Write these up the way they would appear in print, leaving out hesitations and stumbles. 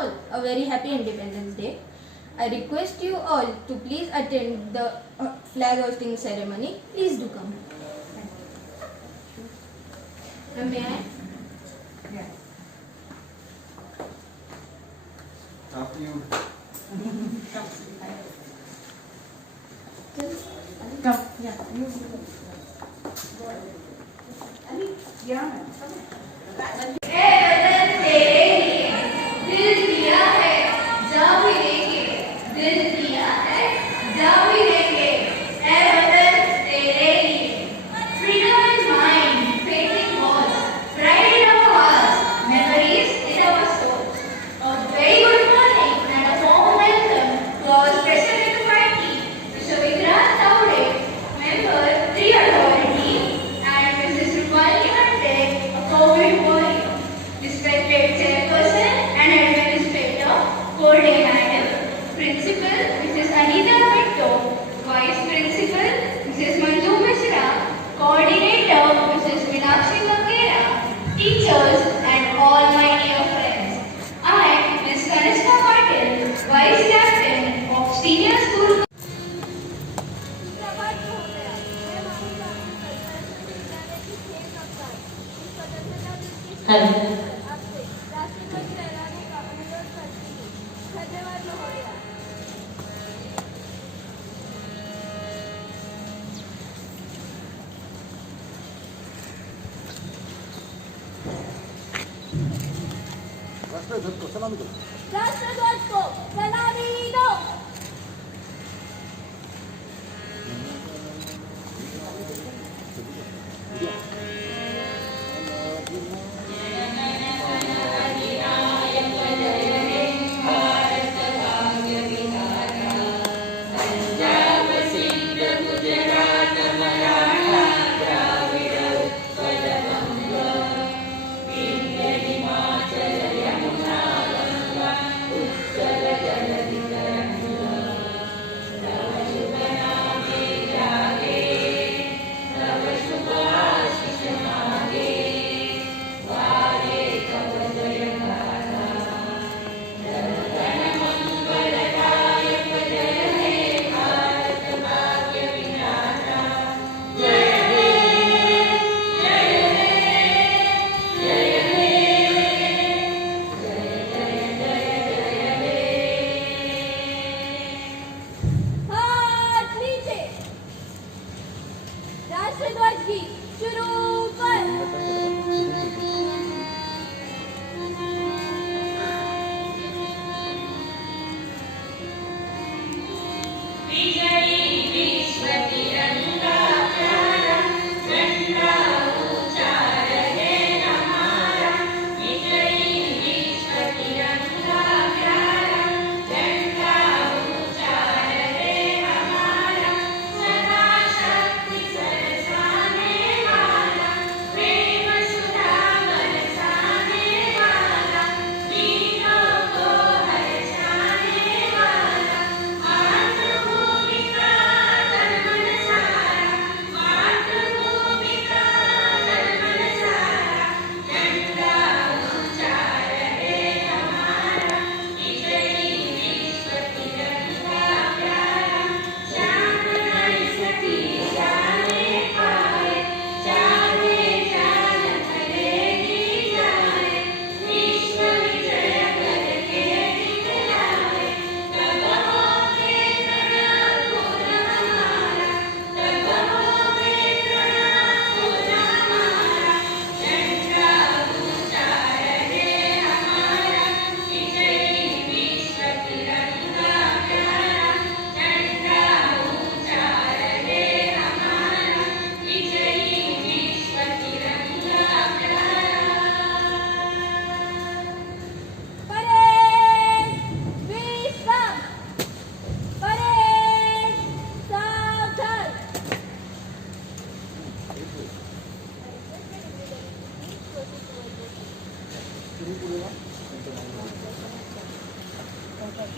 all a very happy Independence Day. I request you all to please attend the flag hoisting ceremony. Please do come. May I? Yeah. After you. Come. Yeah. Yeah. Teachers and all my dear friends. I am Ms. Kanishka Patil, Vice Captain of Senior School. राष्ट्रध्वज को सलामी दो। राष्ट्रध्वज की शुरू कर।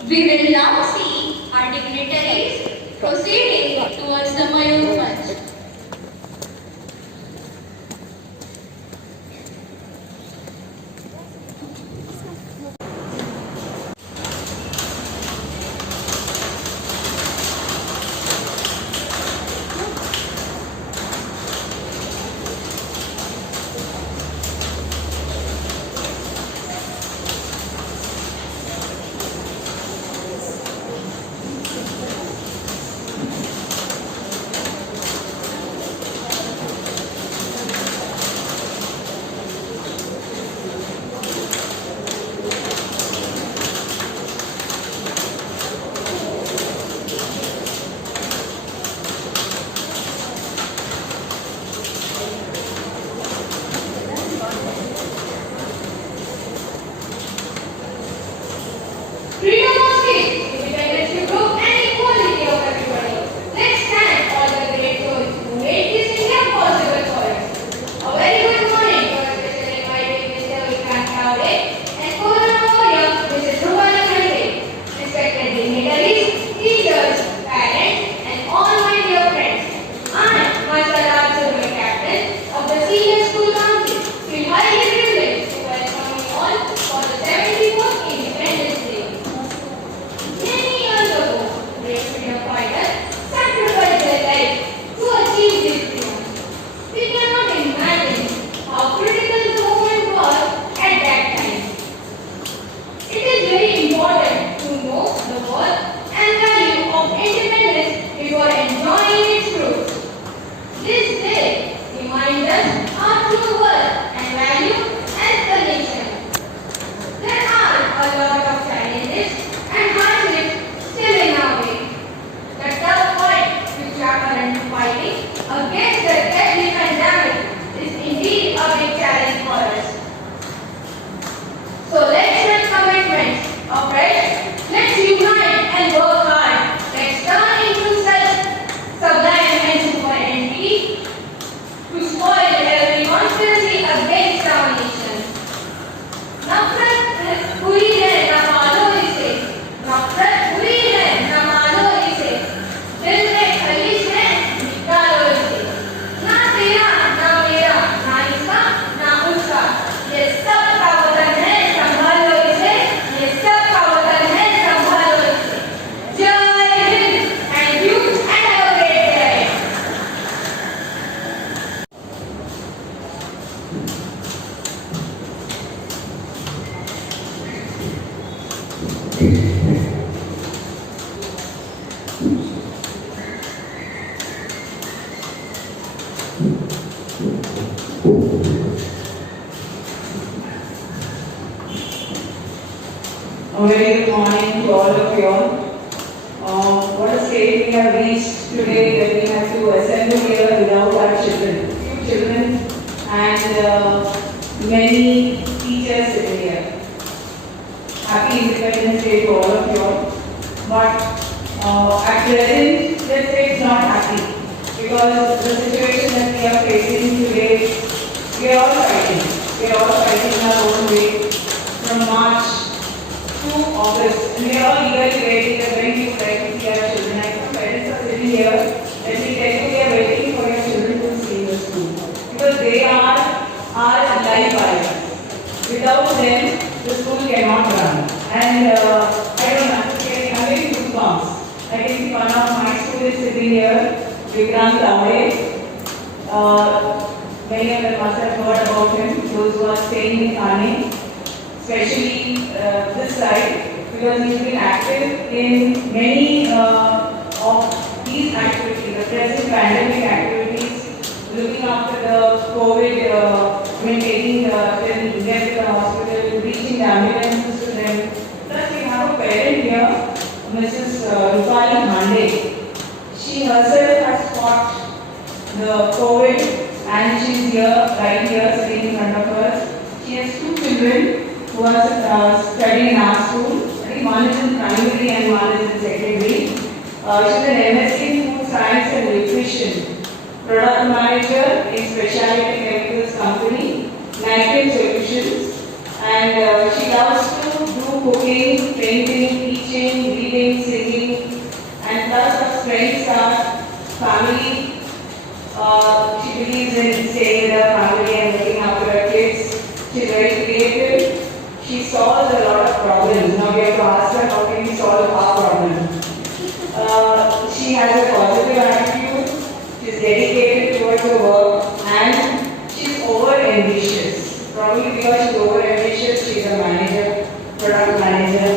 We will now see our dignitaries proceeding towards the Mayur Manch. before enjoying its fruits. This day reminds us our true worth and value as a nation. There are a lot of challenges and hardships still in our way. The tough fight which we are currently fighting against the deadly pandemic is indeed a big challenge for us. So let's make commitments afresh. Let's unite and work hard. Let's turn into such sublime and super entity to spoil every conspiracy against our nation. नफरत बुरी है न मानो इसे, नफरत बुरी है न मानो इसे, दिल में खलीज है निकालो इसे, ना तेरा ना मेरा ना इसका ना उसका, ये सब का वतन है संभालो इसे, ये सब का वतन है संभालो इसे। जय Hind, thank you and have a great day. A very good morning to all of you all. What a state we have reached today that we have to assemble here without our children. Few children and many teachers sitting here. Happy Independence Day to all of you all. But at present, let's say it's not happy because the situation that we are facing today, we are all fighting. We are all fighting in our own way from March to August, and we are all eagerly waiting that when we try to see our children. I know parents are sitting here, let me tell you, we are waiting for your children to see in the school because they are our life wires. Without them, the school cannot run. And I don't know, I'm getting goosebumps. I can see one of my students sitting here, Vikrant Lambe. Many of them must have heard about him, those who are staying in Thane, especially this side, because he's been active in many of these activities, the present pandemic activities, looking after the COVID, taking them to the hospital, reaching the ambulances to them. Plus, we have a parent here, Mrs. Rupali Mande. She herself has fought the COVID and she's here, right here, sitting in front of us. She has two children who are studying in our school. I think one is in primary and one is in secondary. She's an MSc in Food Science and Nutrition, product manager in specialty chemicals company, Niken Solutions, and she loves to do cooking, painting, teaching, reading, singing, and plus her strengths are family. She believes in staying with her family and looking after her kids. She's very creative. She solves a lot of problems. Now we have to ask her how can we solve our problem. She has a positive attitude. She's dedicated towards her work and she's over ambitious. Probably because she's over ambitious, she's a manager, product manager,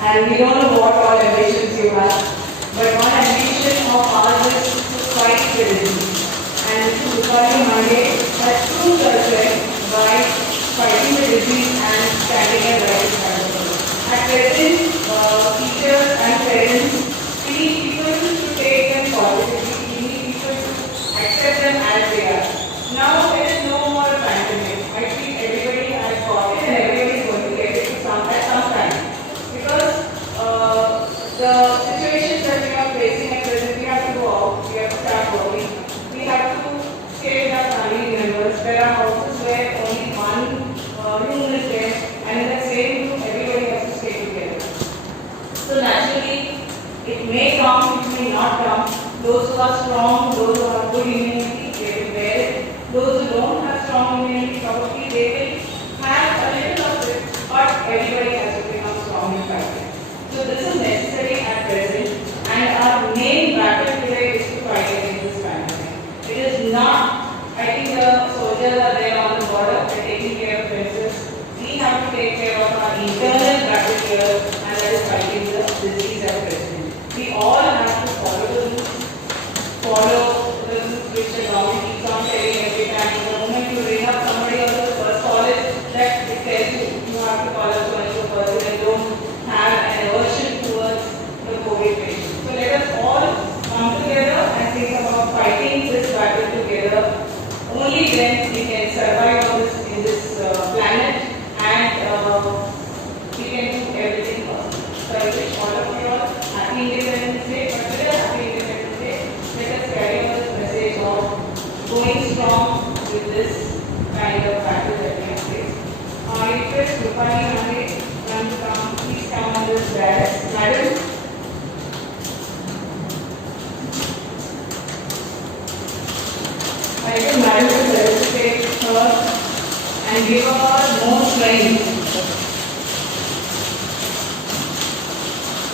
and we don't know what all ambitions you have. But one ambition of ours is to fight the disease. And Rupali Mande has proved herself by fighting the disease and standing at right side of it. At present, teachers and parents need people to take them positively, we need people to accept them as they are. Now there is no more pandemic. I think everybody has got it and everybody is going to get it at some time. Because the situations that we are facing at present, we have to go out, we have to start working. We have to stay with our family members. There are houses where only one room is there, and in that same room, everybody has to stay together. So naturally, it may come, it may not come. Those who are strong, those who have good immunity, they will bear it. Those who don't have strong immunity, probably they will have a little of it, but everybody has to become strong and fight. So this is necessary at present, and our main battle today is to fight against this pandemic. It is not, I think the soldiers are there on the border, they're taking care of fences. We have to take care of our internal battle here, and that is fighting the disease at present. We all have to follow the rules,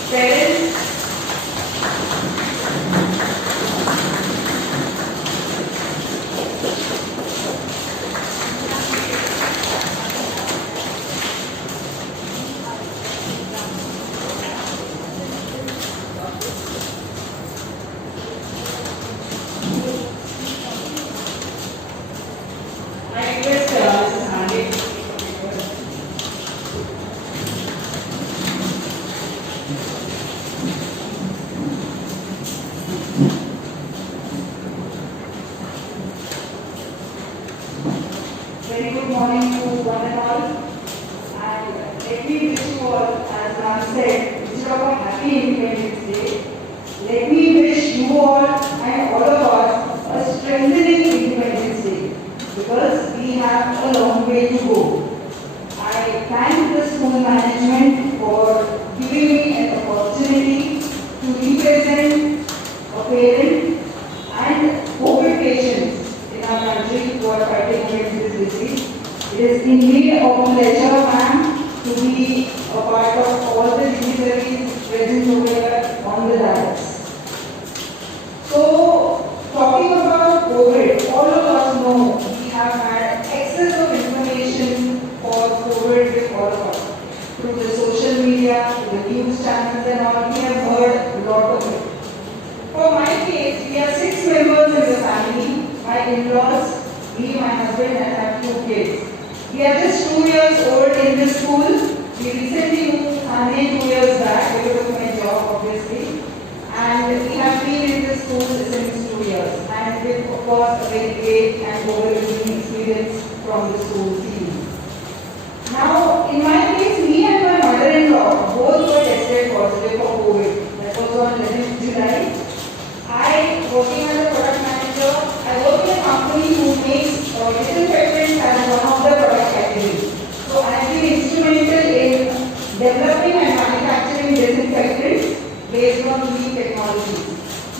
Parents, I request Mrs. Hande. Very good morning to one and all. And let me wish you all, as Ram said, instead of a happy Independence Day, let me wish you all and all of us a strengthening Independence Day, because we have a long way to go. I thank the school management for giving me an opportunity to represent a parent and COVID patients in our country who are fighting against this disease. It is indeed a pleasure, ma'am, to be a part of all the dignitaries present over here on the dais. So, talking about COVID, all of us know we have had excess of information for COVID with all of us. Through the social media, through the news channels and all, we have heard a lot of it. For my case, we are 6 members in the family. My in-laws, me, my husband, and I have 2 kids. We are just 2 years old in the school. We recently moved to Thane 2 years back because of my job, obviously. And we have been in the school since 2 years. And with, of course, a very great and overwhelming experience from the school team. Now, in my case, me and my mother-in-law both were tested positive for COVID. That was on 11th July. I, working as a product manager, I work in a company who makes disinfectants as one of the product categories. So I have been instrumental in developing and manufacturing disinfectants based on new technologies.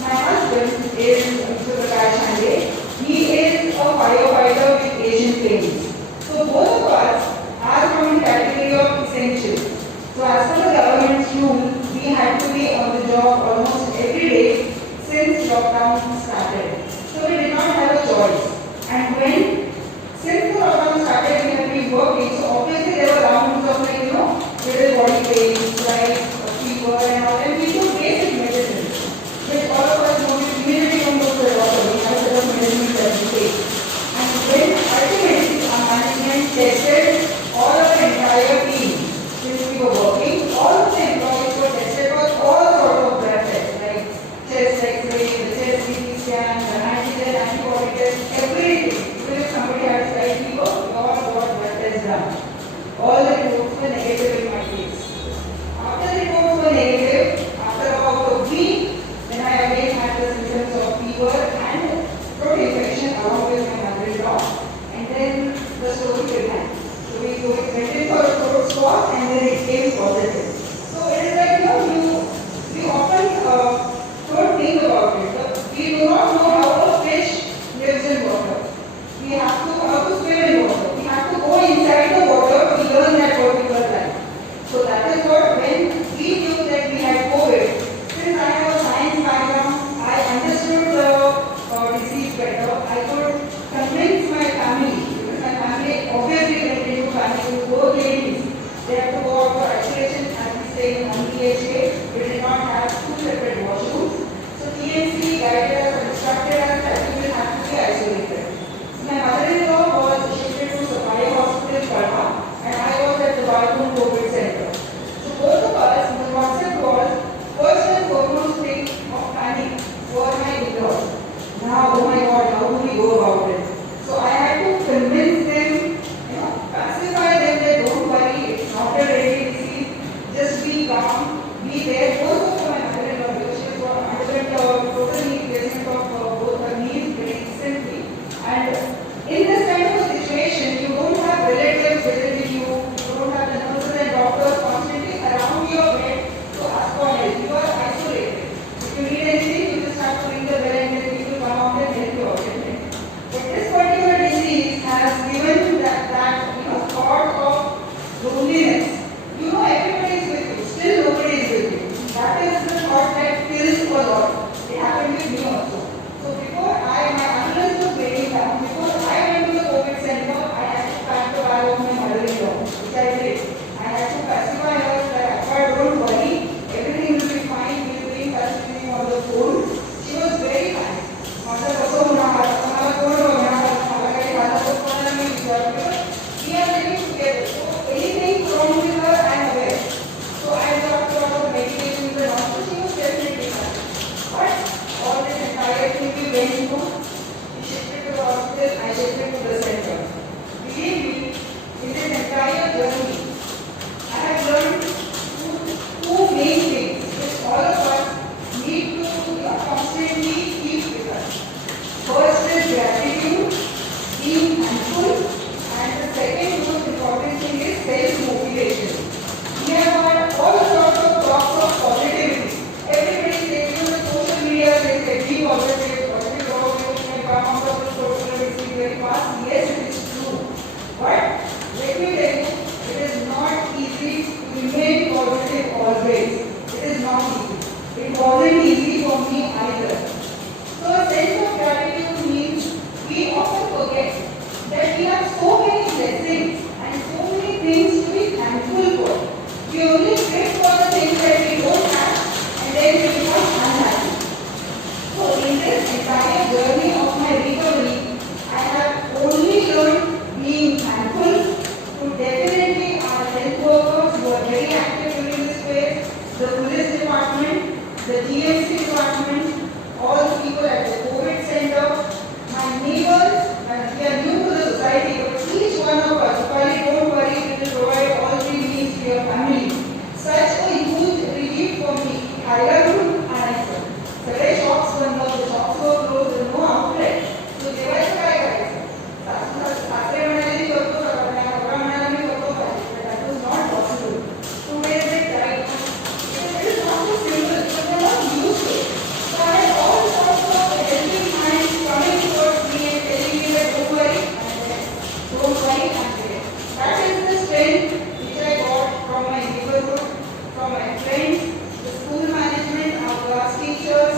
My husband is Mr. Prakash Hande. He is a firefighter with Asian Paints. So both of us are from the category of essentials. So as per the government's rule, we had to be on the job almost every day since lockdown started. So we did not have a choice. And since the lockdown started, we have been working. So obviously there were rounds of little body pain, like fever and all. And we took basic medicine, which all of us know we immediately don't go to the doctor. We have a set of medicines that we take. And when ultimately our management tested all of the entire team, since we were working, all of the employees were tested for all sorts of blood tests, like chest X-ray, the chest CT scan, the antigen, antibody test, everything. Even if somebody had slight fever, we all got blood tests done. All the reports were negative in my case. After the reports were negative, after about a week, then I again had the symptoms of fever and throat infection along with my mother-in-law. And then the story began. So we went in for a throat swab and then it came positive. So it is like, we often don't think about it. But we do not know how a fish lives in water. We have to how to swim in water. We have to go inside the water to learn that particular life. So that is what when we knew that we had COVID, since I have a science background, I understood the disease better. I could convince my family, because my family obviously went into family with 4 ladies. They have to go out for isolation as we say in BHA. We did not have 2 separate washrooms. So TNC guided us and instructed us that we will have to be isolated. So my mother-in-law was shifted to Saphaya Hospital, Karma, and I was at the Barkun COVID Center. So both of us, the concept was first and foremost thing of panic for my in-laws. Now, oh my God, how do we go about it? So I had to convince them, pacify them that don't worry, it's not a deadly disease, just be calm, be there. Both of my mother-in-law, because she was underwent total knee replacement of both her knees very recently. And in this kind of a situation, you don't have relatives visiting you, you don't have the nurses and doctors constantly around your bed to ask for help. You are isolated. If you need anything, you just have to ring the bell and then people come out and help you out. But this particular disease has given that thought of loneliness. Everybody is with you, still nobody is with you. wasn't easy for me either. So a sense of gratitude means we often forget that we have so many blessings and so many things to be thankful for. We only grateful for the things that we don't have and then we become unhappy. So in this entire journey of my recovery, I have only learned being thankful to definitely our health workers who are very active during this phase, the police department, the GMC department, all the people at the COVID center, my neighbors, and we are new to the society, but each one of us, don't worry, we will provide all the needs to your family. Such a huge relief for me. Hyderabad and I said, सगळे shops बंद होते, shops were closed, no outlet. So जेवायचं काय करायचं? सासरे म्हणाले की करतो का? नवरा म्हणाला मी करतो पाहिजे. But that was not possible. 2 days they tried. It is not so simple. So they are not used to it. So I had all sorts of helping minds coming towards me and telling me that don't worry, don't worry, I'm there. That is the strength which I got from my neighborhood, from my friends, the school management, our class teachers,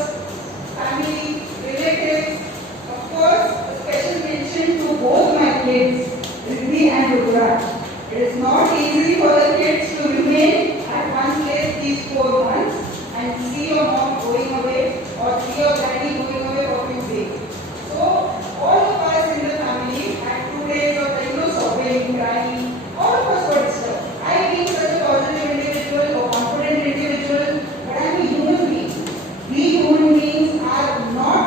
family, relatives. Of course, a special mention to both my kids, Riddhi and Rudraj. It is not easy for the kids to remain at one place these 4 months and see your mom going away or see your daddy going away for a few days. So, all of us in the family had 2 days of sobbing, crying, all of us were disturbed. I being such a positive individual, a confident individual, but I am a human being. We human beings are not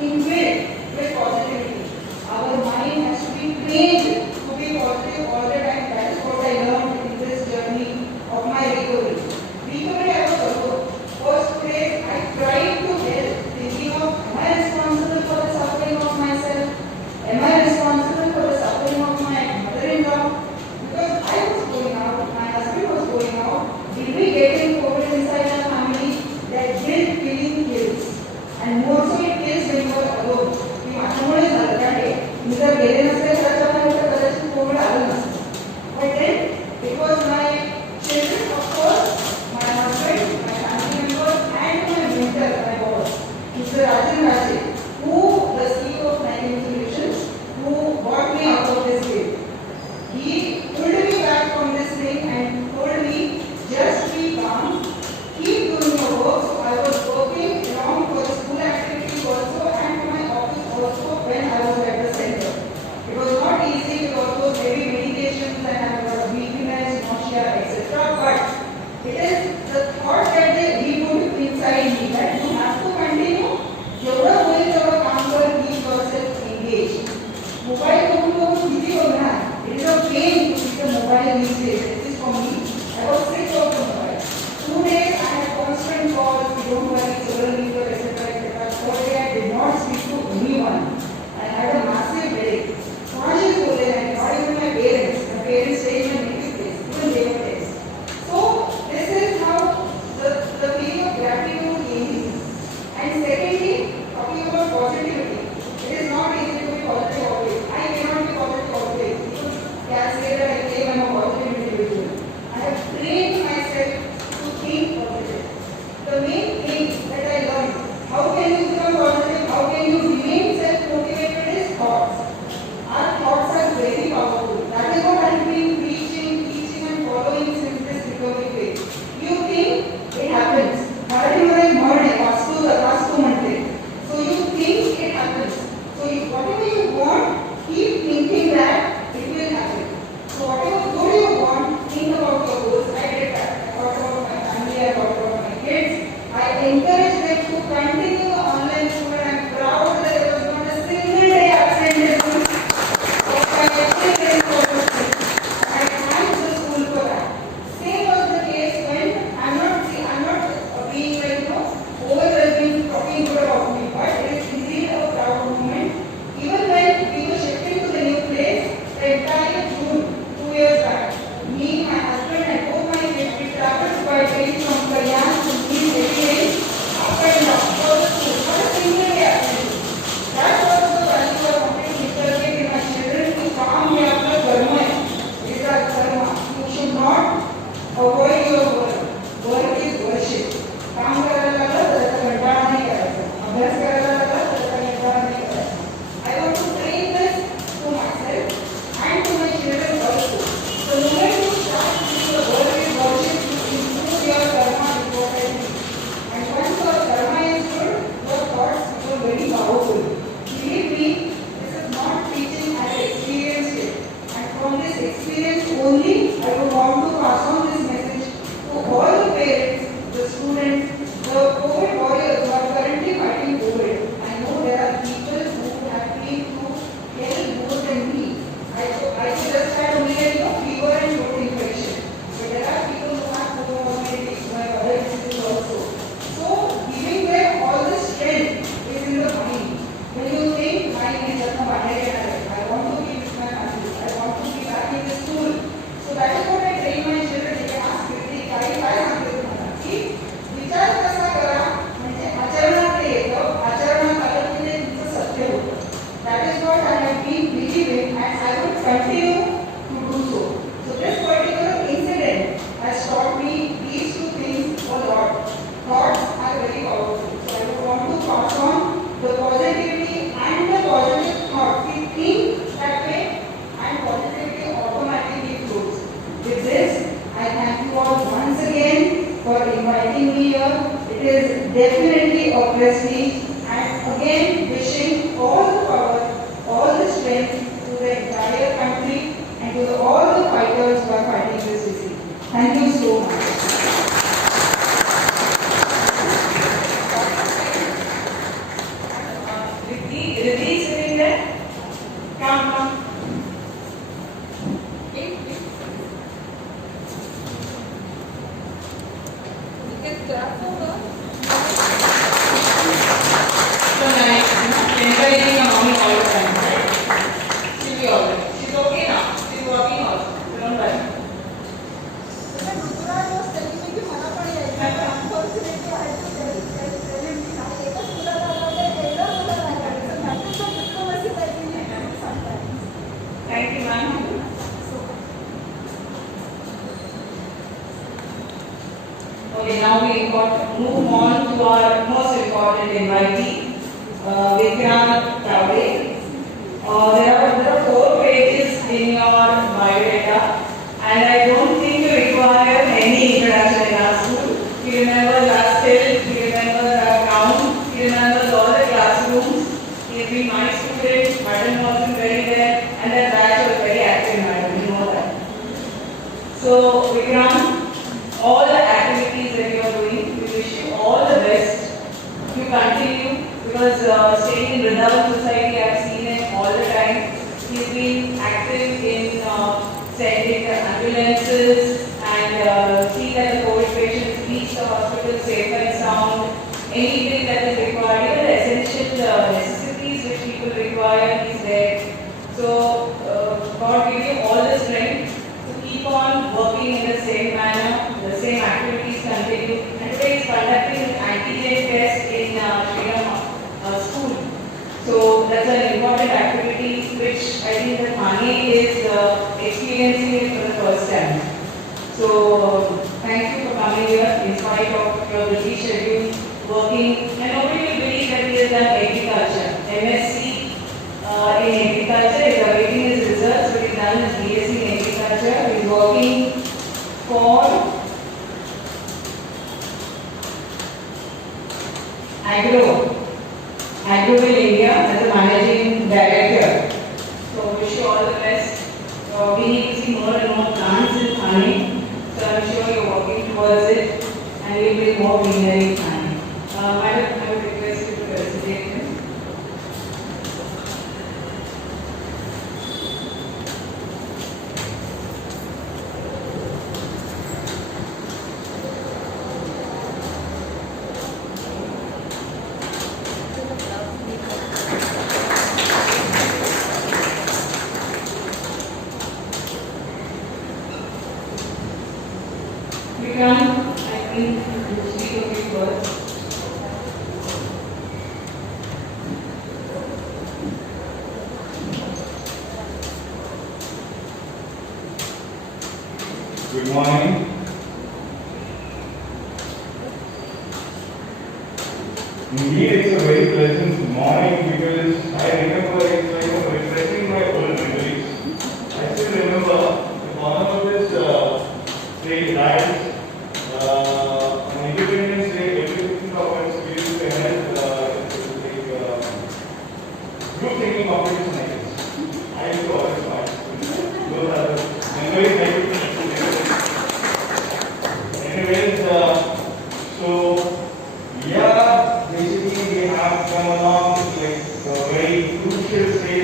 inbuilt with positivity. Our mind has to be trained to be positive all the time. That is what I learned in this journey of my recovery. Recovery I was alone. First place I tried to help, thinking of am I responsible for the suffering of myself? Am I responsible for the suffering of my mother-in-law? Because I was going out, my husband was going out. Did we get in COVID inside our family? That guilt feeling kills. And more so it kills when you are alone. की माझ्यामुळे झालं का हे? मी जर गेले नसते घराच्या बाहेर तर कदाचित कोविड आलं नसतं. But then it was my children, of course, my husband, my family members, and my mentor, my boss, Mr. Rajan Raje, who the CEO of Nine Solutions, who got me out of this game. He pulled me back from this thing and told me, just be calm, keep doing your work. So I was working along for the school activities also and for my office also when I was at the center. It was not easy with all those heavy medications and I was weakness, nausea, etc. But it is the thought that they reboot inside me that you have to continue. जेवढं होईल तेवढं काम कर, keep yourself engaged. Mobile phone किती बघणार? It is a pain to use the mobile these days. At least for me, I was sick of the mobile. 2 days I had constant calls, don't worry, etc. etc. For a day I did not speak to anyone. I had a massive headache. Conscious बोले and not even my parents. My parents stay in my native place. Even they were there. So this is how the feeling of gratitude came. And secondly, talking about positivity. It is not easy to be positive always. I cannot be positive always. People can say that I say I am a positive individual. I have trained myself to think positive. The main thing that I learned, how can you become positive, how can you remain self-motivated is thoughts. Our thoughts are very powerful. That is what I have been preaching, teaching and following since this recovery phase. You think it happens. मराठीमध्ये म्हण आहे वास्तू म्हणते. So you think it happens. So whatever you want, keep thinking that it will happen. So whatever good you want, think about your goals. I did that. I thought about my family, I thought about my kids. I encouraged them to continue the online school and I am proud that there was not a single day absent in school. I thank the school for that. Same was the case when I'm not being like overwhelming talking good about me, but it is indeed a proud moment. Even when we were shifting to the new place, the entire June, 2 years back, me, my husband and both my kids, we traveled by train from Kalyan to Meet every day, up and down for the की विचार कसा करा म्हणजे आचरणात ते येतं, आचरणात आलं की ते तुमचं सत्य होतं. That is what I have been believing and I will continue to do so. So this particular incident has taught me these two things a lot. Thoughts are very powerful. So I would want to pass on the positivity and the positive thoughts. We think that way and positivity automatically flows. With this, I thank you all once again for inviting me here. It is definitely a prestige and again wishing all the power, all the strength to the entire country and to all the fighters who are fighting this disease. Thank you so much. Riddhi is sitting there. Come. So nice, encouraging your mommy all the time, right? She'll be alright. She's okay now. She's working also. Don't worry. Thank you, ma'am. Okay, now we move on to our most important invitee, Vikrant Tawde. There are 4 pages in your biodata, and I don't think you require any introduction in our school. He remembers our still, he remembers our count, he remembers all the classrooms. He has been my student, Madam wasn't very there, and that batch was very active, Madam, you know that. So, Vikrant, all the activities that you are doing, we wish you all the best. You continue because staying in Vrindavan Society, I have seen him all the time. He's been active in sending the ambulances and see that the COVID patients reach the hospital safe and sound. Anything that is required, even the essential necessities which people require, he's there. So, God give you all the strength to keep on working in the same manner, the same activities continue. And today is conducting an antigen test in Sriram school. So that's an important activity which I think the Thane is experiencing it for the first time. So thank you for coming here in spite of your busy schedule, working. And nobody will believe that he has done agriculture. MSc in agriculture is awaiting his results, but he's done his BSc in agriculture. He's working for Agroville India as the managing director. So wish you all the best. We need to see more and more plants in Thane. So I'm sure you're working towards it and you'll bring more greenery in Thane. Madam, I would request you to facilitate this. Vikrant, I think you speak a few words. Good morning. Indeed, it's a very pleasant morning because I remember it's like a refreshing my old memories. I still remember one of this day rides on Independence Day, every 15 hours we used to have group thinking competition, I guess. I used to always participate. Those are the memories I used to anyways, so yeah, basically we have come along like a very crucial stage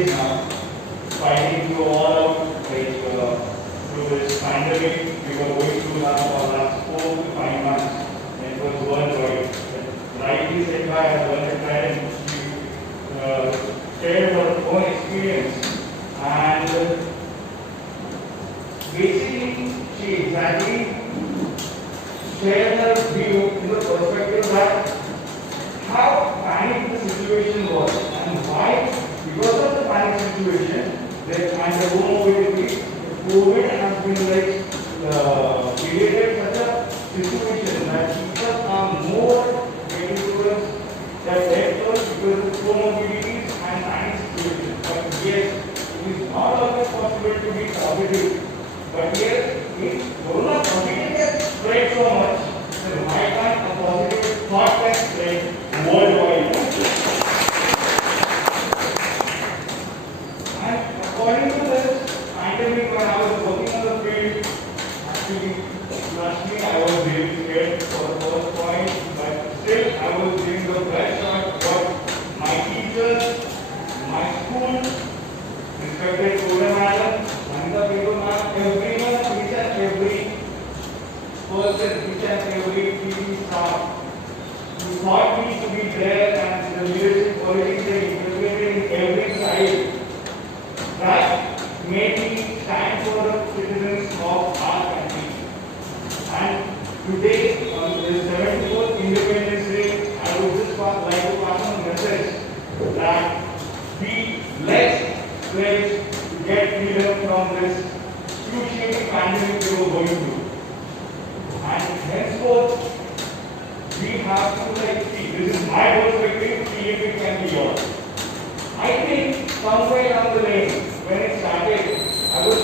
view in the perspective that how panic the situation was and why, because of the panic situation, and the comorbidity, COVID has been created such a situation that people are more getting towards that death toll because of comorbidities and panic situation. But yes, it is not always possible to be positive. But yes, if corona positive has spread so much, then why can't a positive thought can spread worldwide? And according to this pandemic, when I was working on the field, actually, trust me, I was really scared for the first point, but still I was doing the best of what my teachers, my school, respected Koda madam, Anita Bego madam, everyone, each and every person, each and every TV staff, who thought me to be there and the leadership qualities they integrated in every side, that made me stand for the citizens of our country. And today, on the 74th Independence Day, I would just like to pass on a message that let's pledge to get freedom from this excruciating pandemic we were going through. And henceforth, we have to see, this is my perspective, see if it can be yours. I think somewhere down the lane, when it started, I was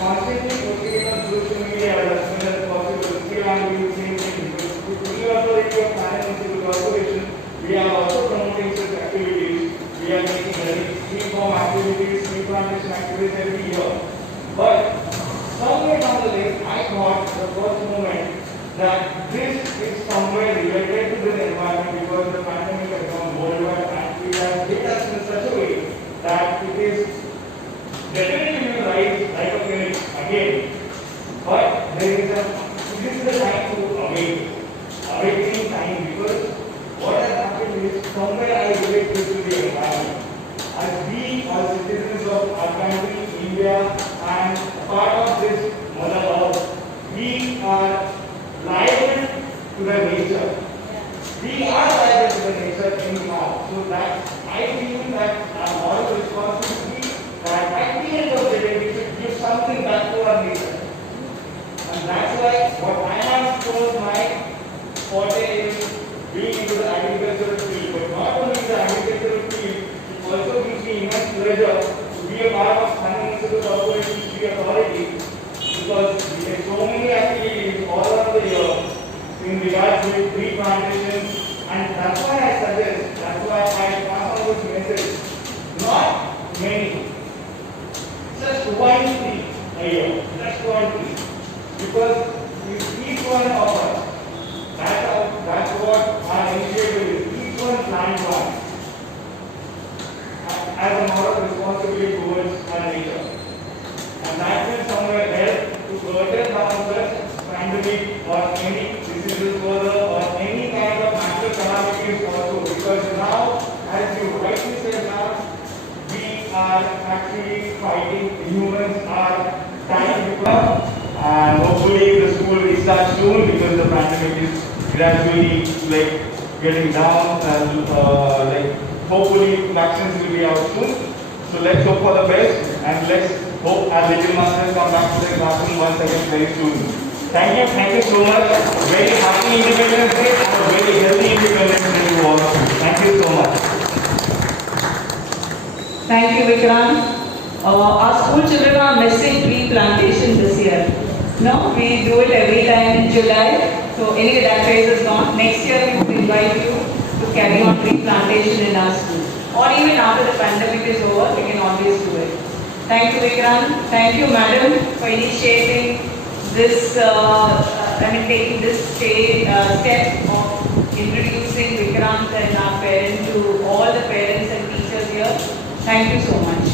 constantly looking at social media as much as possible. Still, I'm doing the same thing. Because we also, if you are planning municipal corporation, we are also promoting such activities. We are making very free form activities, free plantation activities every year. But somewhere down the lane, I thought the first moment that this is somewhere related to the environment because the pandemic has gone worldwide and it has hit us in such a way that it is definitely will rise like a phoenix again. But this is the time to awakening time because what has happened is somewhere I relate this to the environment. As we are citizens of our country, India, and part of this mother earth, we are liable to the nature. We are liable to the nature anyhow. So that I feel that our moral responsibility that at the end of the day we should give something back to our nature. And that's why what I have told my forte is being into the agricultural field. But not only the agricultural field, it also gives me immense pleasure to be a part of Thane Municipal Corporation Tree Authority because we have so many activities all over the year in regards to tree plantations, and that's why I suggest, that's why I pass on this message. Not many, just one tree a year, just one tree. Because if each one of us, that's what our initiative is, each one plant one as a moral responsibility towards our nature. And that will somewhere help to curtail down the pandemic or any diseases further or any kind of natural calamities also. Because now, as you rightly said now, we are actually fighting, humans are dying because and hopefully the school restarts soon because the pandemic is gradually getting down and hopefully vaccines will be out soon. So let's hope for the best and let's hope our little masters come back to their classroom once again very soon. Thank you so much. Very happy Independence Day and a very healthy Independence Day to all of you. Thank you so much. Thank you, Vikrant. Our school children are missing tree plantation this year. No, we do it every time in July. So anyway, that phase is gone. Next year we will invite you to carry on tree plantation in our school. Or even after the pandemic is over, we can always do it. Thank you, Vikrant. Thank you, madam, for initiating this, taking this step of introducing Vikrant and our parent to all the parents and teachers here. Thank you so much.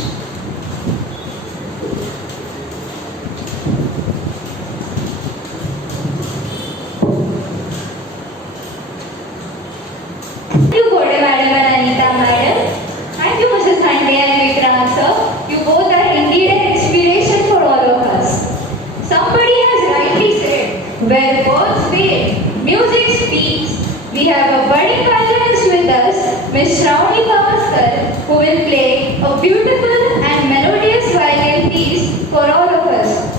Thank you, Koda Madam and Anita Madam. Thank you, Mrs. Hande and Vikrant sir. You both are indeed an inspiration for all of us. Somebody has rightly said, where words fail, music We have a budding violinist with us, Miss Shravani Pavaskar, who will play a beautiful and melodious violin piece for all of us.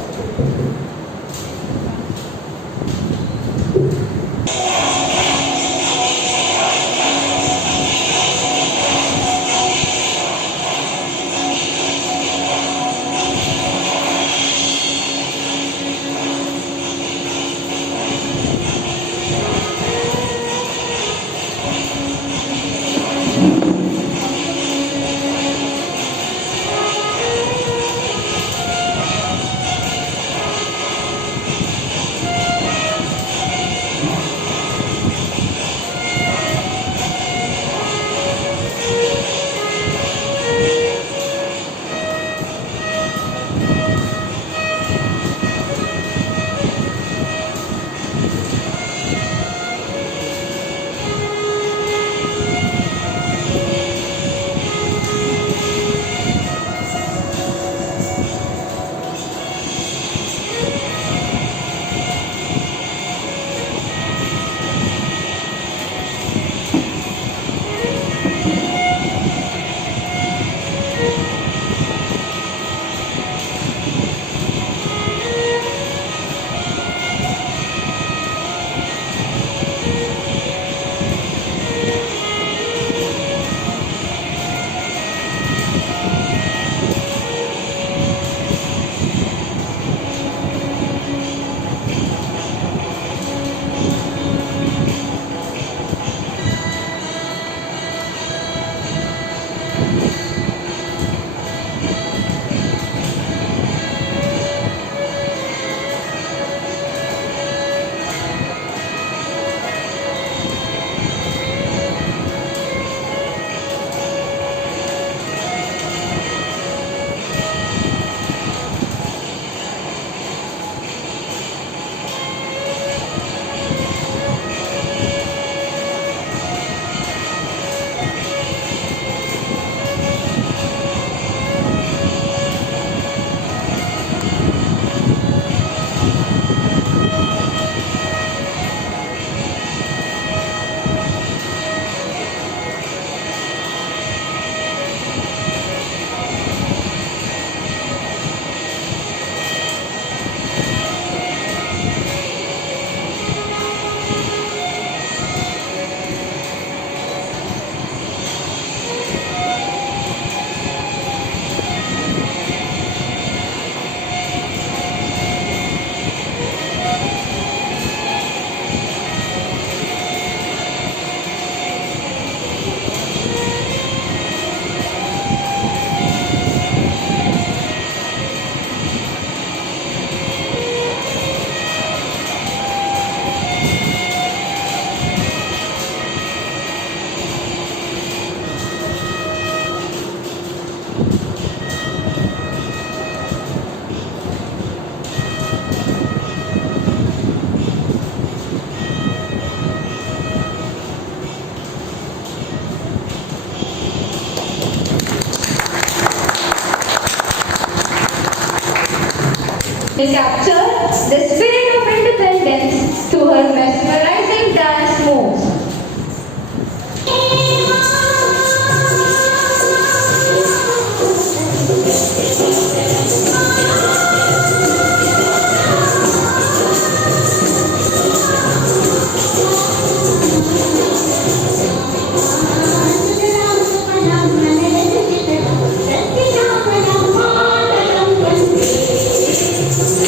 They capture the spirit of independence through her mesmerizing dance moves.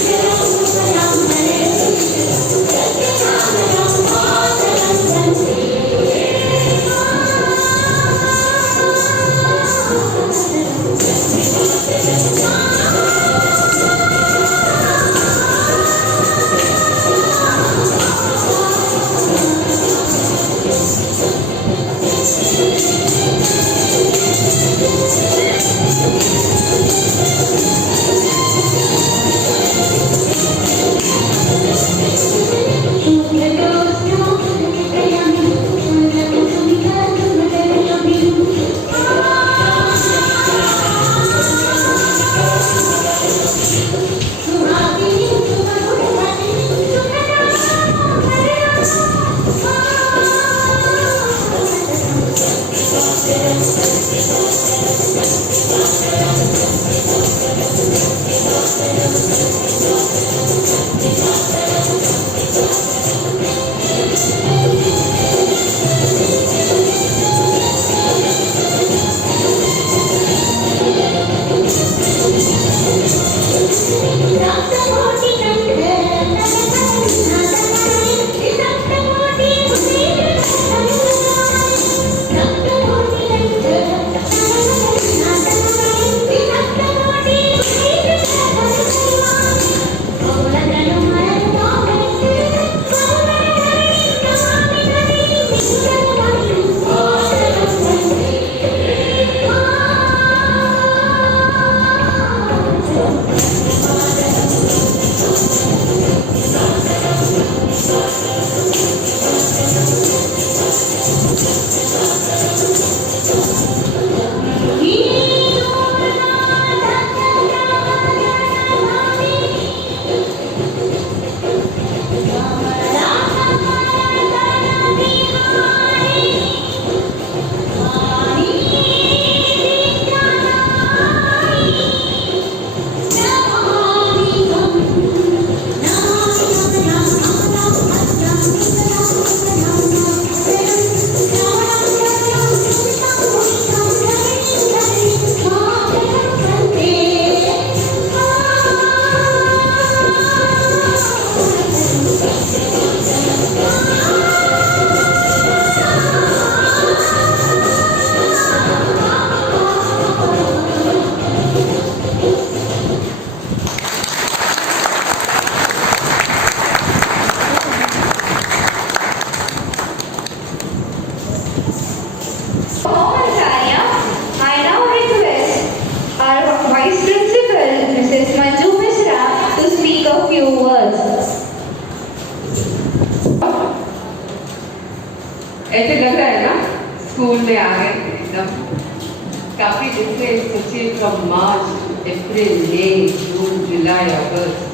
Thank you. ऐसे लग रहा है ना school में आ गए एकदम। काफी दिन से सोचिए from March April May June July August,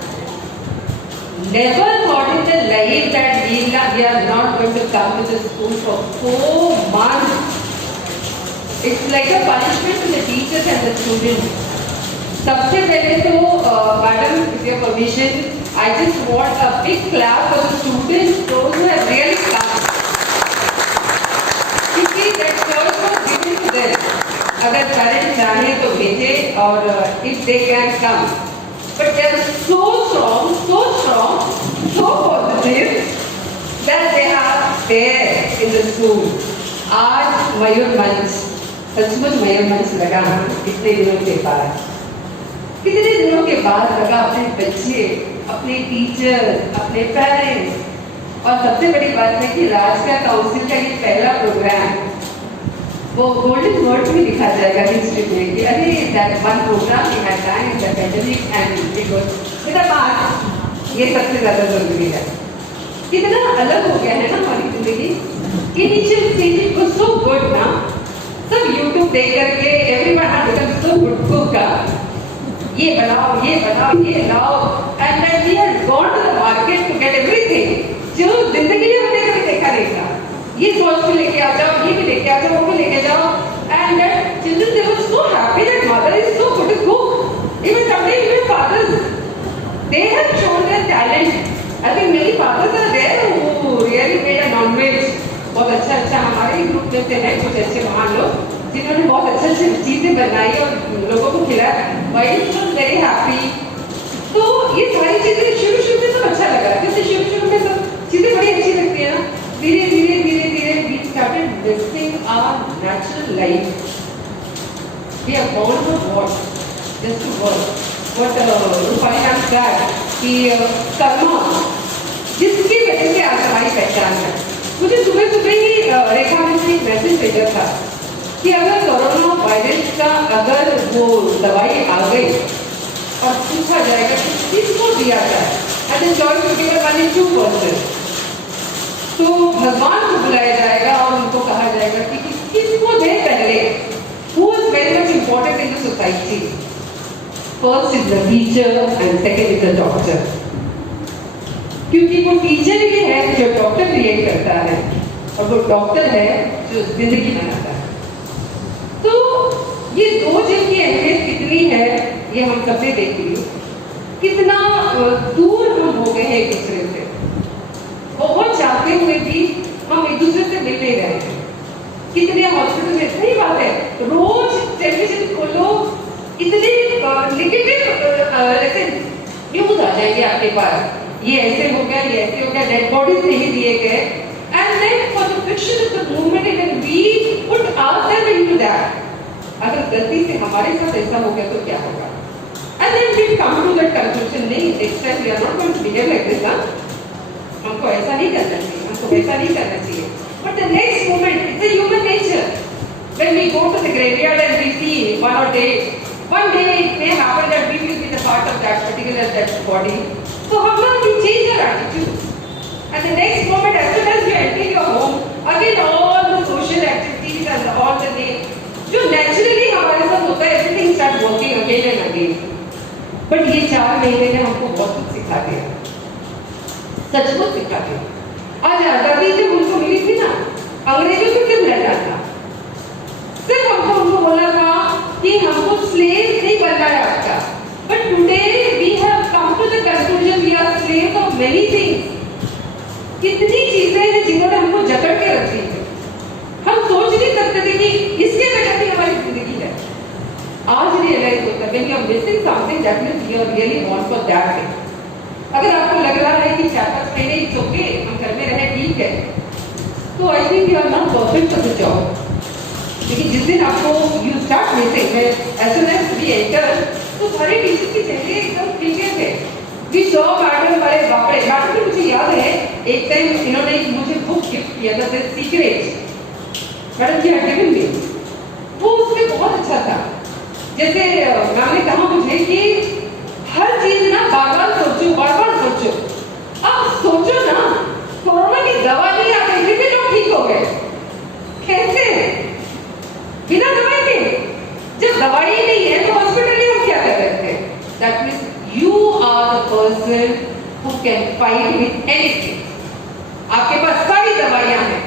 never thought in the life that we are not going to come to the school for 4 months. It's like a punishment to the teachers and the students. सबसे पहले तो madam, with your permission, I just want a big clap for the students, those who have really come. क्योंकि that choice was given to them. अगर parents चाहे तो भेजे और if they can come. But they are so strong, so positive that they are there in the school. आज मयूर मंच, सचमुच मयूर मंच लगा कितने दिनों के बाद, कितने दिनों के बाद लगा अपने बच्चे, अपने टीचर, अपने पेरेंट्स, और सबसे बड़ी बात है कि राजका काउंसिल का ये पहला प्रोग्राम वो गोल्डन वर्ड में लिखा जाएगा हिस्ट्री में कि अरे that one program we had done in the pandemic and it was मेरा बात, ये सबसे ज़्यादा जरूरी है। कितना अलग हो गया है ना हमारी जिंदगी। Initial stage it was so good ना, सब यूट्यूब देख करके everyone had become so good cook, ये बनाओ ये बनाओ ये लाओ, and then we had gone to the market to get everything जो जिंदगी में हमने कभी देखा नहीं था। ये सॉस भी लेके आ जाओ, ये भी लेके आ जाओ, वो भी लेके जाओ, and that children they were so happy that mother is so good to cook. Even sometimes even fathers they have shown their talent. I think मेरी fathers are there who really made a non veg बहुत अच्छा हमारे group में से है कुछ अच्छे महान लोग जिन्होंने बहुत अच्छी चीजें बनाई और लोगों को खिलाया। Wife was very happy. तो ये सारी चीजें शुरू में सब अच्छा लगा, क्योंकि शुरू में सब चीजें बड़ी अच्छी लगती है ना। धीरे धीरे we started missing our natural life. We are born for what? Just to work. What Rupani has said कि कर्मा जिसकी वजह से आज हमारी पहचान है। मुझे सुबह सुबह ही रेखा ने एक मैसेज भेजा था कि अगर कोरोना वायरस का अगर वो दवाई आ गई और पूछा जाएगा कि किसको दिया जाए, and the choice will be only 2%. तो भगवान को बुलाया जाएगा और उनको कहा जाएगा कि किसको दे पहले, who is very much important in the society. First is the teacher and second is the doctor. क्योंकि वो टीचर ही है जो डॉक्टर क्रिएट करता है और वो डॉक्टर है जो जिंदगी बनाता है। तो ये दो जन की अहमियत कितनी है ये हम सबने देख ली। कितना दूर हम हो गए हैं एक दूसरे से, बहुत चाहते हुए भी हम एक दूसरे से मिल नहीं रहे हैं। कितने हॉस्पिटल में, सही बात है, रोज टेलीविजन खोलो इतने नेगेटिव न्यूज आ जाएंगे आपके पास, ये ऐसे हो गया, ये ऐसे हो गया, डेड बॉडीज नहीं दिए गए, and then for the friction of the movement and we put ourself into that. अगर गलती से हमारे साथ ऐसा हो गया तो क्या होगा? And then we come to that conclusion, नहीं next time we are not going to behave like this. हमको ऐसा नहीं करना चाहिए, हमको वैसा नहीं करना चाहिए। But the next moment, it's a human nature. When we go to the graveyard and we see one day it may happen that we will be the part of that particular body. So how long we change our attitude? And the next moment, as soon as you enter your home, again all the social activities and all the things, जो naturally हमारे साथ होता है, everything start working again and again. But ये 4 महीने ने हमको बहुत कुछ सिखा दिया, सचमुच सिखा दिया। आज आजादी जब उनको मिली थी ना, अंग्रेजों से क्यों लड़ा था? सिर्फ हमको उनको बोला था कि हमको स्लेव नहीं बनना है आपका। But today we have come to the conclusion we are slave of many things. कितनी चीजें हैं जिन्होंने हमको जकड़ के रखी है, हम सोच नहीं सकते थे कि इसके वजह से हमारी जिंदगी है। आज रियलाइज होता है when you are missing something that means you are really born for that thing. अगर आपको लग रहा है कि 4-5 महीने इट्स ओके, हम घर में रहे ठीक है, तो I think you are not perfect for the job. लेकिन जिस दिन आपको you start missing, as soon as we enter, तो सारे टीचर्स के चेहरे एकदम खिले थे। वी सॉ मैडम, अरे बाप रे, मैडम की मुझे याद है एक टाइम इन्होंने मुझे बुक गिफ्ट किया था, the secrets, madam ji had given me. वो उसमें बहुत अच्छा था। जैसे मैम ने कहा मुझे कि हर चीज ना बार बार सोचो। अब सोचो ना, कोरोना की दवा नहीं आ गई, कितने लोग ठीक हो गए, कैन फाइट विथ एनीथिंग। आपके पास सारी दवाइयां हैं,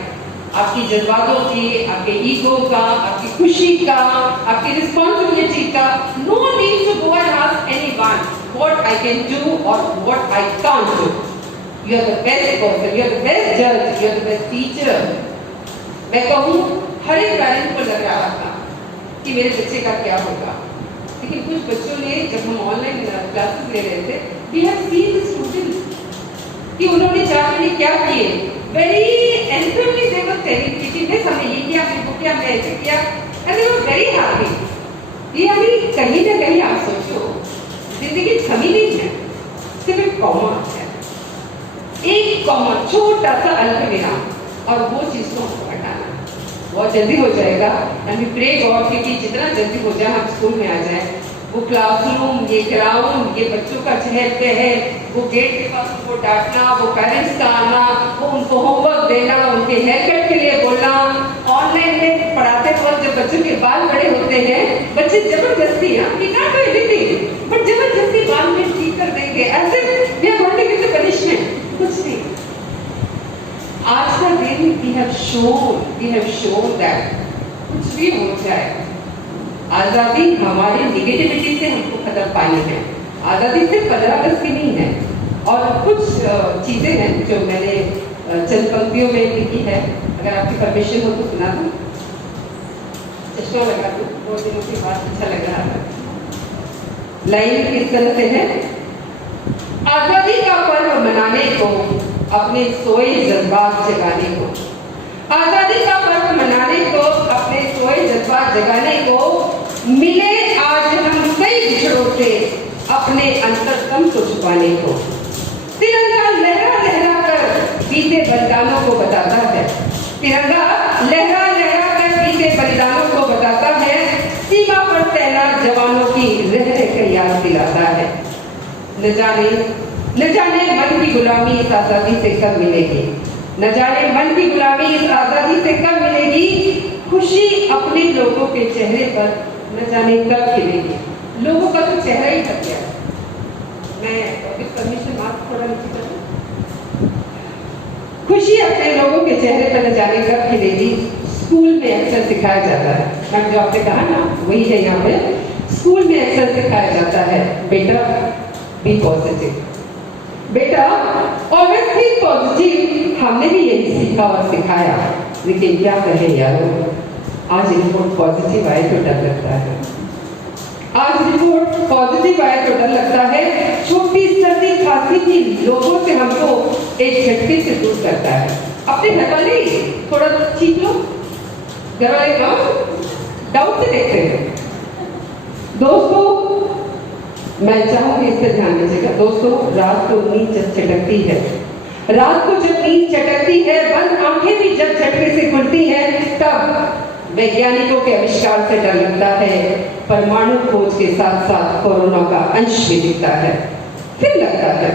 आपकी जज्बातों की, आपके ईगो का, आपकी खुशी का, आपकी रिस्पॉन्सिबिलिटी का। No need to go and ask anyone what I can do और what I can't do. You are the best person, you are the best जज, you are the best teacher. मैं कहूँ हर एक पेरेंट को लग रहा था कि मेरे बच्चे का क्या होगा, लेकिन कुछ बच्चों ने, जब हम ऑनलाइन क्लासेस ले रहे थे, we have seen the students कि उन्होंने 4 महीने क्या किए। Very entirely they were telling कि मिस हमने ये किया, हमने वो किया, हमने ऐसे किया, and they were very happy. ये अभी कहीं ना कहीं आप सोचो जिंदगी थमी नहीं है, सिर्फ एक कॉमा है, एक कॉमा, छोटा सा अल्पविराम, और वो चीज को हमको हटाना बहुत जल्दी हो जाएगा। एंड वी प्रे गॉड कि जितना जल्दी हो जाए हम स्कूल में आ जाए। वो क्लासरूम, ये ग्राउंड, ये बच्चों का चहल पहल, वो गेट के पास उनको डांटना, वो पेरेंट्स का आना, वो उनको होमवर्क देना, उनके हेयर कट के लिए बोलना। ऑनलाइन में पढ़ाते वक्त जब बच्चों के बाल बड़े होते हैं, बच्चे जबरदस्ती, बट जबरदस्ती बाल में ठीक कर देंगे, ऐसे we are going to give the punishment. कुछ नहीं। आज का दिन वी हैव शोन दैट कुछ भी हो जाए, आजादी हमारी निगेटिविटी से हमको खत्म पानी है। आजादी सिर्फ 15 अगस्त की नहीं है, और कुछ चीजें हैं जो मैंने चंद पंक्तियों में लिखी है। अगर आपकी परमिशन हो तो सुना दूं। चश्मा लगा दूं, 2 दिनों के बाद अच्छा लग रहा है। लाइन किस तरह से है? आजादी का पर्व मनाने को, अपने सोए जज्बात जगाने को, आजादी का पर्व मनाने को, अपने सोए जज्बात जगाने को, मिले आज हम कई बिछड़ों से अपने अंतरतम को छुपाने को। तिरंगा लहरा लहरा कर बीते बलिदानों को बताता है, तिरंगा लहरा लहरा कर बीते बलिदानों को बताता है, सीमा पर तैनात जवानों की रह रहकर याद दिलाता है। न जाने मन की गुलामी इस आजादी से कब मिलेगी, न जाने मन की गुलामी इस आजादी से कब मिलेगी, खुशी अपने लोगों के चेहरे पर न जाने कब खिलेगी। लोगों का तो चेहरा ही ढक गया। मैं विद परमिशन मास्क थोड़ा नीचे करूं। खुशी अपने लोगों के चेहरे पर न जाने कब खिलेगी, स्कूल में अक्सर सिखाया जाता है। मैम जो आपने कहा ना वही है, यहाँ पे स्कूल में अक्सर सिखाया जाता है, बेटा बी पॉजिटिव, बेटा ऑलवेज थिंक पॉजिटिव। हमने भी यही सीखा और सिखाया, लेकिन क्या कहें यारों, आज रिपोर्ट पॉजिटिव आए तो डर लगता है। आज रिपोर्ट पॉजिटिव आए तो डर लगता है। छोटी सर्दी खांसी भी लोगों से हमको एक झटके से दूर करता है। अपने घर वाले थोड़ा ठीक लो, घर वाले डाउट से देखते हैं। दोस्तों मैं चाहूंगी इस पर ध्यान दीजिएगा। दोस्तों रात को नींद जब चटकती है, रात को जब नींद चटकती है, बंद आंखें भी जब झटके से खुलती हैं, तब वैज्ञानिकों के आविष्कार से डर लगता है। परमाणु खोज के साथ साथ कोरोना का अंश भी दिखता है। फिर लगता है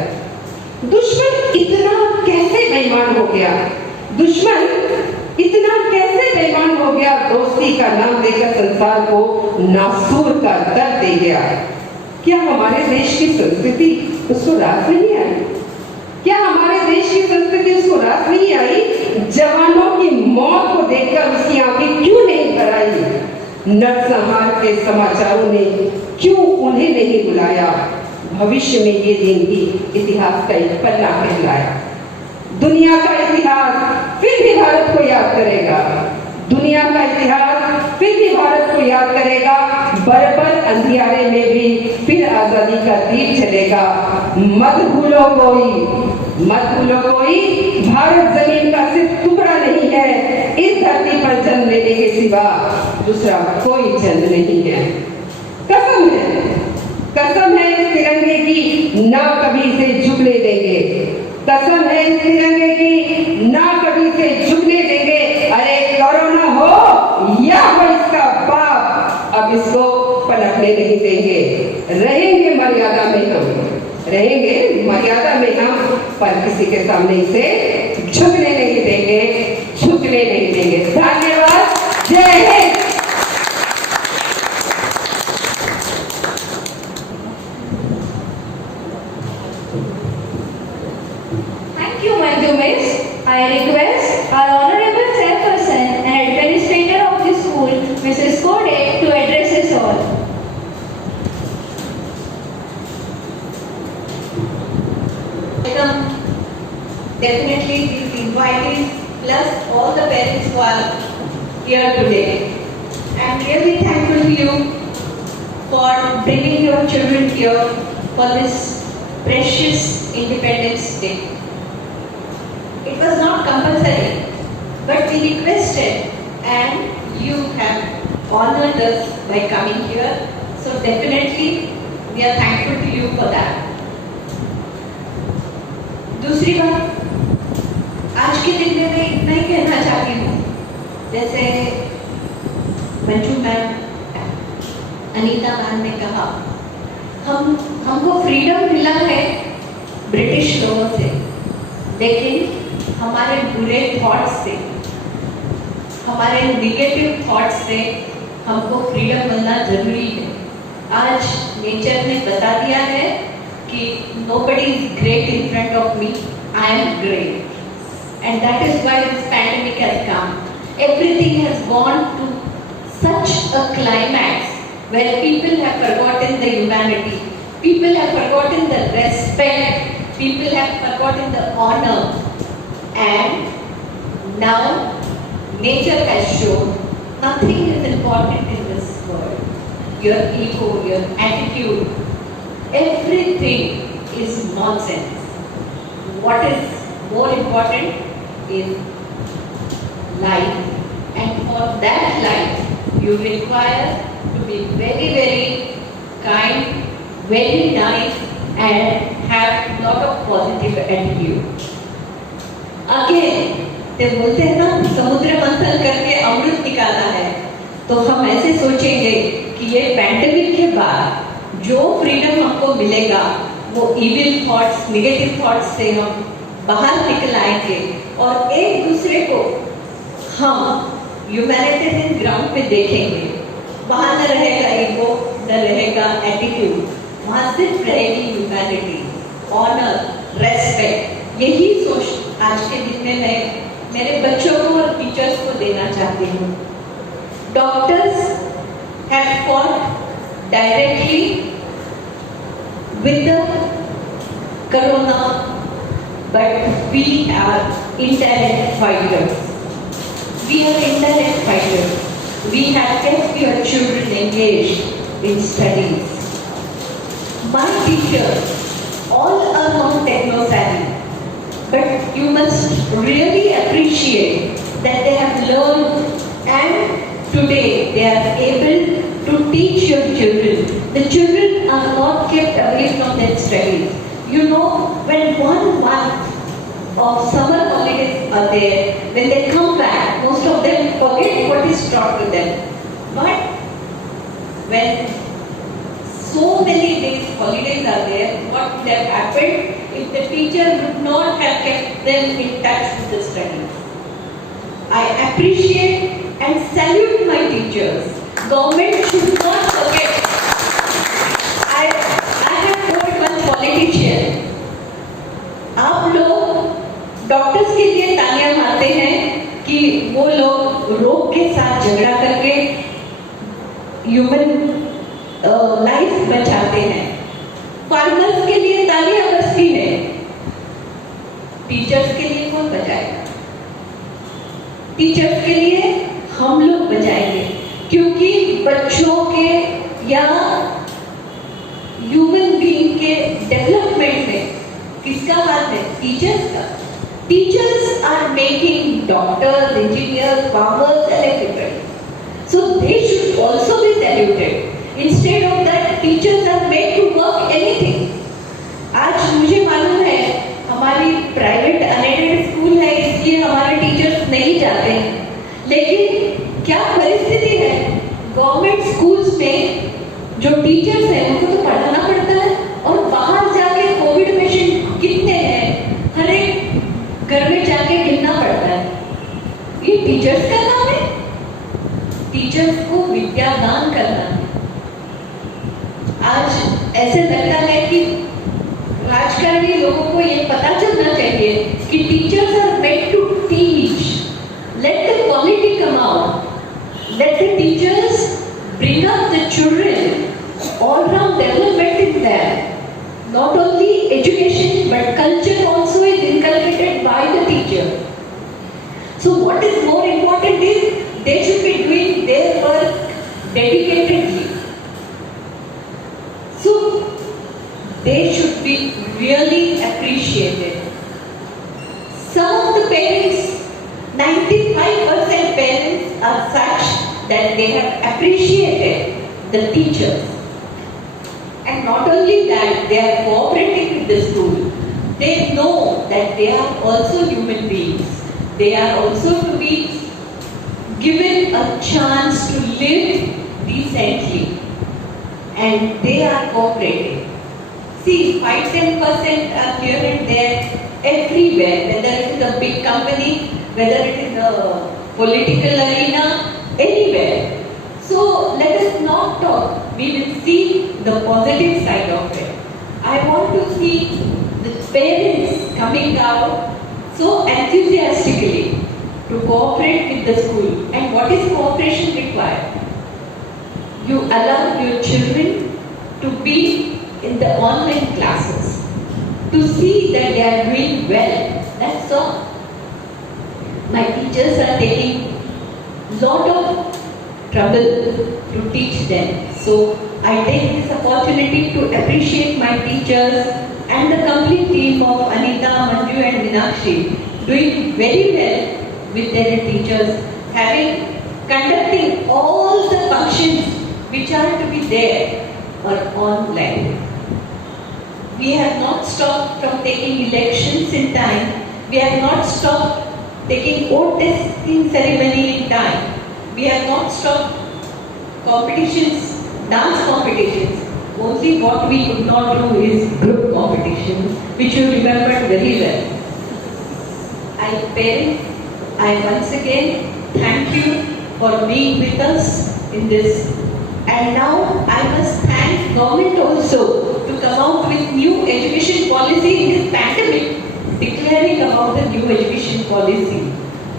दुश्मन इतना कैसे बेईमान हो गया, दुश्मन इतना कैसे बेईमान हो गया, दोस्ती का नाम देकर संसार को नासूर का दर्द दे गया। क्या हमारे देश की संस्कृति उसको रास नहीं आई? क्या हमारे देश की संस्कृति उसको रास नहीं आई? जवानों की मौत को देखकर उसकी आंखें क्यों नहीं भर आई? नरसंहार के समाचारों ने क्यों उन्हें नहीं बुलाया? भविष्य में ये दिन भी इतिहास का एक पन्ना कहलाया। दुनिया का इतिहास फिर भी भारत को याद करेगा, दुनिया का इतिहास फिर भी भारत को याद करेगा। बर्बर अंधियारे में भी फिर आजादी का दीप जलेगा। मत भूलो कोई, भारत जमीन का सिर्फ टुकड़ा नहीं है, इस धरती पर जन्म लेने के सिवा दूसरा कोई जन्म नहीं है। कसम है इस तिरंगे की, ना कभी इसे झुकने देंगे। कसम है इस तिरंगे की, ना कभी इसे झुकने देंगे। अरे कोरोना हो या हो इसका बाप, अब इसको पलटने नहीं देंगे। रहेंगे मर्यादा में हम, पर किसी के सामने इसे झुकने नहीं देंगे। धन्यवाद। जय Hind. who are here today. I am really thankful to you for bringing your children here for this precious Independence Day. It was not compulsory, but we requested and you have honored us by coming here. So definitely we are thankful to you for that. दूसरी बात, आज के दिन में मैं इतना ही कहना चाहती हूँ, जैसे मंजू मैम, अनीता मैम ने कहा, हमको फ्रीडम मिला है ब्रिटिश लोगों से, लेकिन हमारे बुरे थॉट्स से, हमारे निगेटिव थॉट्स से हमको फ्रीडम मिलना जरूरी है। आज नेचर ने बता दिया है कि nobody is great in front of me, I am great, and that is why this pandemic has come. Everything has gone to such a climax where people have forgotten the humanity, people have forgotten the respect, people have forgotten the honor, and now nature has shown nothing is important in this world. Your ego, your attitude, everything is nonsense. What is more important is life, and for that life you require to be very, very kind, very nice, and have lot of positive attitude. Again, ते बोलते हैं ना, समुद्र मंथन करके अमृत निकाला है, तो हम ऐसे सोचेंगे कि ये पैंडेमिक के बाद जो फ्रीडम हमको मिलेगा वो इविल थॉट्स, निगेटिव थॉट्स से हम बाहर निकल आएंगे और एक दूसरे को हम ह्यूमैनिटेरियन ग्राउंड पे देखेंगे। वहाँ न रहेगा ईगो, न रहेगा एटीट्यूड, वहाँ सिर्फ रहेगी ह्यूमैनिटी, ऑनर, रेस्पेक्ट। यही सोच आज के दिन में मैं मेरे बच्चों को और टीचर्स को देना चाहती हूँ। Doctors have fought directly with the corona, but we are indirect fighters. We are indirect fighters. We have kept your children engaged in studies. My teachers, all are not techno-savvy, but you must really appreciate that they have learned and today they are able to teach your children. The children are not kept away from their studies. You know, when 1 month of summer holidays are there, when they come back, most of them forget what is taught to them. But when so many days holidays are there, what would have happened if the teacher would not have kept them in touch with the studies? I appreciate and salute my teachers. Government should not forget. I have told one politician, आप लोग doctors के लिए तालियां मारते हैं कि वो लोग रोग के साथ झगड़ा करके ह्यूमन लाइफ बचाते हैं। फार्मर्स के लिए तालियां बजती है, टीचर्स के लिए कौन बजाएगा? टीचर्स के लिए हम लोग बजाएंगे, क्योंकि बच्चों के या ह्यूमन बीइंग के डेवलपमेंट में किसका हाथ है? टीचर्स का। Teachers are making doctors, engineers, farmers and everybody, so they should also be saluted. Instead of that teachers are made to work anything. आज मुझे मालूम है हमारी प्राइवेट अनएडेड स्कूल है, इसलिए हमारे टीचर्स नहीं जाते, लेकिन क्या परिस्थिति है गवर्नमेंट स्कूल्स में जो टीचर्स हैं उनको तो पढ़ाना पड़ता है, और बाहर जाके कोविड पेशेंट कितने हैं, हर एक घर में जाके गिनना पड़ता है। ये टीचर्स का काम है? टीचर्स को विद्यादान करना है। आज ऐसे लगता है कि राजकारणी लोगों को ये पता चलना चाहिए कि teachers are made to teach, let the quality come out, let the teachers bring up the children, all round development in them. Not only education but culture also is inculcated by the teacher. So what is more important 65% parents are such that they have appreciated the teachers. And not only that, they are cooperating with the school. They know that they are also human beings. They are also to be given a chance to live decently. And they are cooperating. See, 5-10% are here and there, everywhere, whether it is a big company, whether it is a political arena, anywhere. So let us not talk. We will see the positive side of it. I want to see the parents coming out so enthusiastically to cooperate with the school. And what is cooperation required? You allow your children to be in the online classes, to see that they are doing well. That's all. My teachers are taking lot of trouble to teach them. So I take this opportunity to appreciate my teachers and the complete team of Anita, Manju and Meenakshi doing very well with their teachers, conducting all the functions which are to be there or online. We have not stopped from taking elections in time. We have not stopped taking vote testing ceremony in time. We have not stopped competitions, dance competitions. Only what we could not do is group competitions, which you remembered very well. I once again thank you for being with us in this. And now I must thank government also to come out with new education policy in this pandemic, declaring about the new education policy.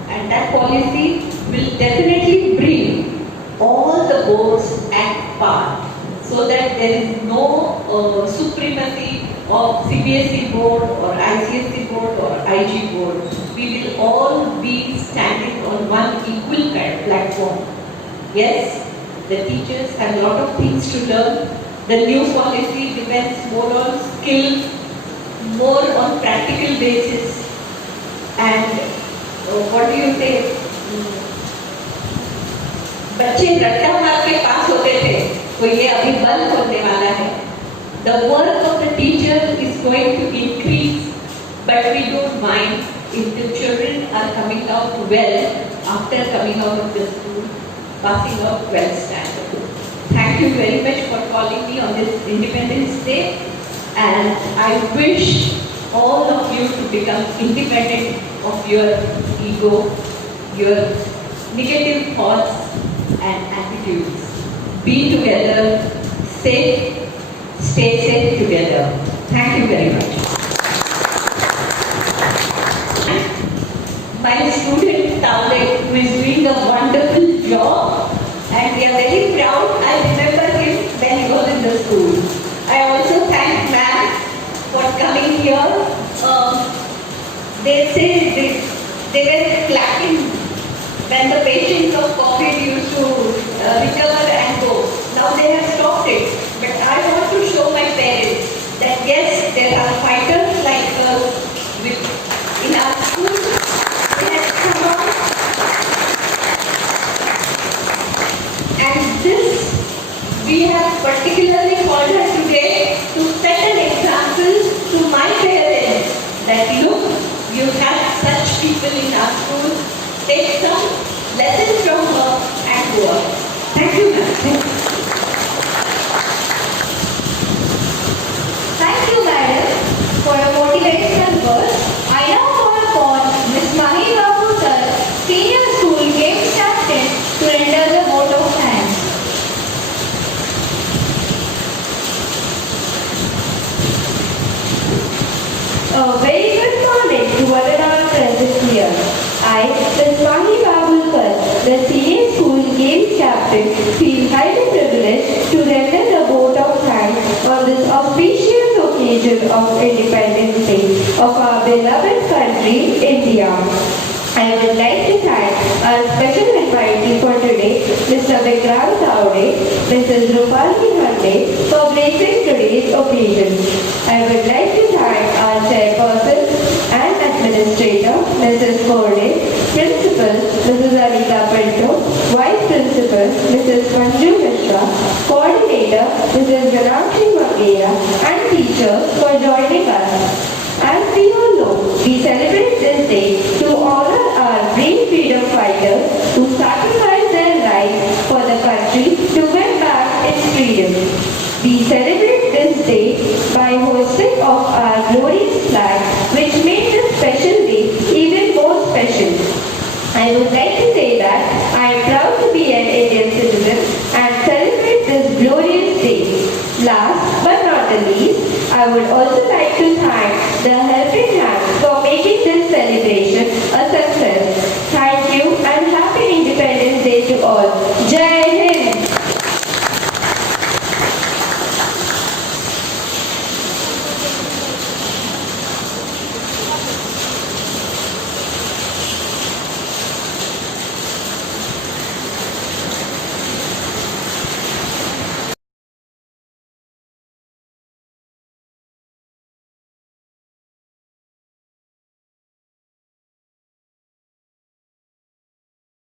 And that policy will definitely bring all the boards at par, so that there is no supremacy of CBSE board or ICSE board or IG board. We will all be standing on one equal platform. Yes, the teachers have a lot of things to learn. The new policy depends more on skill, more on practical basis. And what do you say? बच्चे रट्टा मार के पास होते थे, तो ये अभी बंद होने वाला है. The work of the teacher is going to increase, but we don't mind if the children are coming out well after coming out of the school, passing out 12th standard. Thank you very much for calling me on this Independence Day, and I wish all of you to become independent of your ego, your negative thoughts and attitudes. Be together, stay safe together. Thank you very much. My student Tawle, who is doing a wonderful job, and we are very proud. I remember him when he was in the school. I also thank ma'am for coming here. They say they were clapping when the patients of COVID used to recover and go. Now they have stopped it. But I want to show my parents that yes, there are fighters like us in our school. They have come out. And this, we have particularly called her today to set an example to my parents that look, you have such people in our school. Take some lessons from her and go on. Thank you, ma'am. Thank you, madam, for a motivational word. I now call upon Ms. Mahi Babu sir, Senior School Games Captain, to render the vote of thanks. A very good morning to one and all present here. I, Ms. Mahi Babulkar, the Senior School Games Captain, feel highly privileged to render the vote of thanks on this auspicious occasion of Independence Day of our beloved country, India. I would like to thank our special invitee for today, Mr. Vikrant Tawde, Mrs. Rupali Hande, for gracing today's occasion. I would like to thank our chairperson and administrator, Mrs. Korde, principal, Principal, Mrs. Manju Mishra, Coordinator, Mrs. Janakshi Magera, and teachers for joining us. As we all know, we celebrate this day to honor our brave freedom fighters who sacrificed their lives for the country to win back its freedom. We celebrate this day by hosting of our glorious flag, which made this special day even more special. I would like